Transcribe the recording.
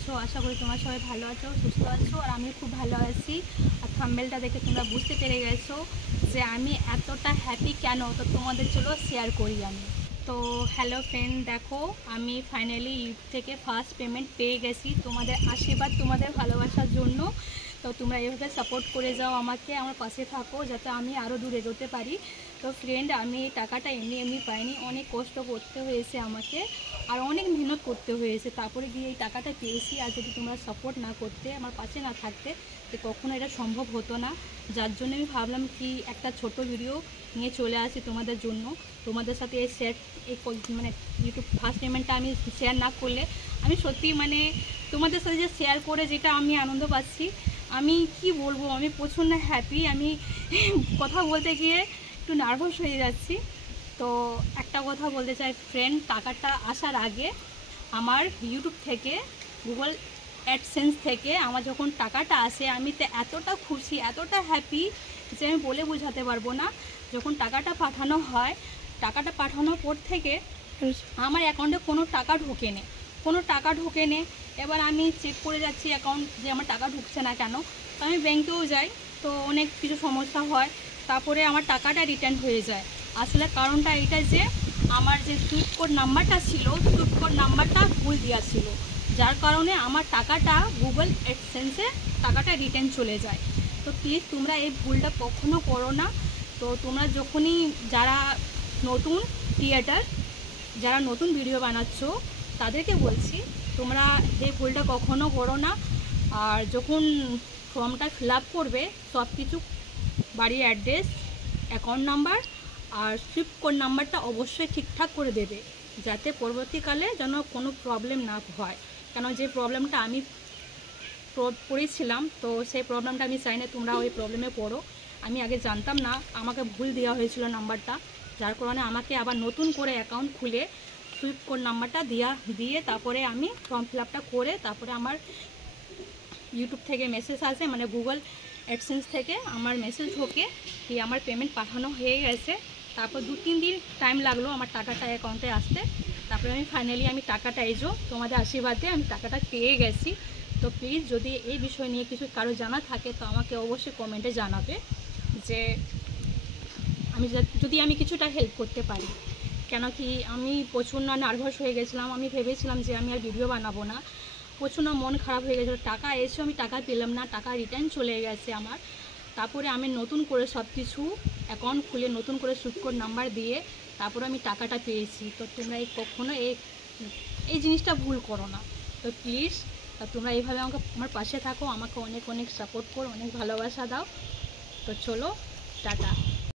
আছো? আশা করি তোমরা সবাই ভালো আছো, সুস্থ আছো, আর আমি খুব ভালো আছি। আর থাম্বনেলটা দেখে তোমরা বুঝতে পেরে গেছো যে আমি এতটা হ্যাপি কেন, তো তোমাদের চলো শেয়ার করি আমি। তো হ্যালো ফ্রেন্ড, দেখো আমি ফাইনালি ইউটিউব থেকে ফার্স্ট পেমেন্ট পেয়ে গেছি তোমাদের আশীর্বাদ, তোমাদের ভালোবাসার জন্য। তো তোমরা এভাবে সাপোর্ট করে যাও আমাকে, আমার পাশে থাকো যাতে আমি আরও দূর এগোতে পারি। তো ফ্রেন্ড, আমি এই টাকাটা এমনি পাইনি, অনেক কষ্ট করতে হয়েছে আমাকে, আর অনেক মেহনত করতে হয়েছে, তারপরে গিয়ে এই টাকাটা পেয়েছি। আর যদি তোমরা সাপোর্ট না করতে, আমার পাশে না থাকতে, তো কখনো এটা সম্ভব হতো না। যার জন্য আমি ভাবলাম কি একটা ছোট ভিডিও নিয়ে চলে আসি তোমাদের জন্য। তোমাদের সাথে এই মানে ইউটিউব ফার্স্ট পেমেন্টটা আমি শেয়ার না করলে, আমি সত্যি মানে তোমাদের সাথে যে শেয়ার করে যেটা আমি আনন্দ পাচ্ছি, আমি কি বলবো, আমি প্রচণ্ড হ্যাপি। আমি কথা বলতে গিয়ে একটু নার্ভাস হয়ে যাচ্ছি। তো একটা কথা বলতে চাই ফ্রেন্ড, টাকাটা আসার আগে আমার ইউটিউব থেকে, গুগল অ্যাডসেন্স থেকে আমার যখন টাকাটা আসে, আমি তো এতটা খুশি, এতটা হ্যাপি যে আমি বলে বোঝাতে পারবো না। যখন টাকাটা পাঠানো হয়, টাকাটা পাঠানোর পর থেকে আমার অ্যাকাউন্টে কোনো টাকা ঢোকেনি। এবার আমি চেক করে যাচ্ছি অ্যাকাউন্ট যে আমার টাকা ঢুকছে না কেন। তো আমি ব্যাংকেও যাই, তো অনেক কিছু সমস্যা হয়, তারপরে আমার টাকাটা রিটার্ন হয়ে যায়। আসলে কারণটা এটা যে আমার যে সুইফট কোড নাম্বারটা ছিল, সুইফট কোড নাম্বারটা ভুল দেওয়া ছিল, যার কারণে আমার টাকাটা গুগল অ্যাডসেন্সে টাকাটা রিটার্ন চলে যায়। তো প্লিজ তোমরা এই ভুলটা কখনো করো না। তো তোমরা যখনই যারা নতুন ক্রিয়েটার, যারা নতুন ভিডিও বানাচ্ছ, তাদেরকে বলছি তোমরা এই ভুলটা কখনো করো না। আর যখন ফর্মটা ফিল আপ করবে, সব কিছু বাড়ির অ্যাড্রেস, অ্যাকাউন্ট নাম্বার আর সুইফট কোড নাম্বারটা অবশ্যই ঠিকঠাক করে দেবে, যাতে পরবর্তীকালে যেন কোনো প্রবলেম না হয়। কেন যে প্রবলেমটা আমি পড়েছিলাম, তো সেই প্রবলেমটা আমি চাই না তোমরা ওই প্রবলেমে পড়ো। আমি আগে জানতাম না, আমাকে ভুল দেওয়া হয়েছিল নাম্বারটা, যার কারণে আমাকে আবার নতুন করে অ্যাকাউন্ট খুলে সুইফট কোড নাম্বারটা দিয়ে তারপরে আমি ফর্ম ফিল আপটা করে, তারপরে আমার ইউটিউব থেকে মেসেজ আসে, মানে গুগল অ্যাডসেন্স থেকে আমার মেসেজ ঢোকে কি আমার পেমেন্ট পাঠানো হয়ে গেছে। তারপর 2-3 দিন টাইম লাগলো আমার টাকাটা অ্যাকাউন্টে আসতে। তারপরে আমি ফাইনালি টাকাটা তোমাদের আশীর্বাদে আমি টাকাটা পেয়ে গেছি। তো প্লিজ যদি এই বিষয় নিয়ে কিছু কারো জানা থাকে, তো আমাকে অবশ্যই কমেন্টে জানাবে যে যদি আমি কিছুটা হেল্প করতে পারি। কেন কি আমি প্রচণ্ড নার্ভাস হয়ে গেছিলাম, আমি ভেবেছিলাম যে আমি আর ভিডিও বানাবো না, প্রচণ্ড মন খারাপ হয়ে গেছিলো। টাকা এসেও আমি টাকা পেলাম না, টাকা রিটার্ন চলে গেছে আমার। তারপরে আমি নতুন করে সব কিছু অ্যাকাউন্ট খুলে নতুন করে সুইফট কোড নাম্বার দিয়ে তারপরে আমি টাকাটা পেয়েছি। তো তোমরা কখনো এই জিনিসটা ভুল করো না। তো প্লিজ তোমরা এইভাবে আমার পাশে থাকো, আমাকে অনেক সাপোর্ট করো, অনেক ভালোবাসা দাও। তো চলো, টাটা।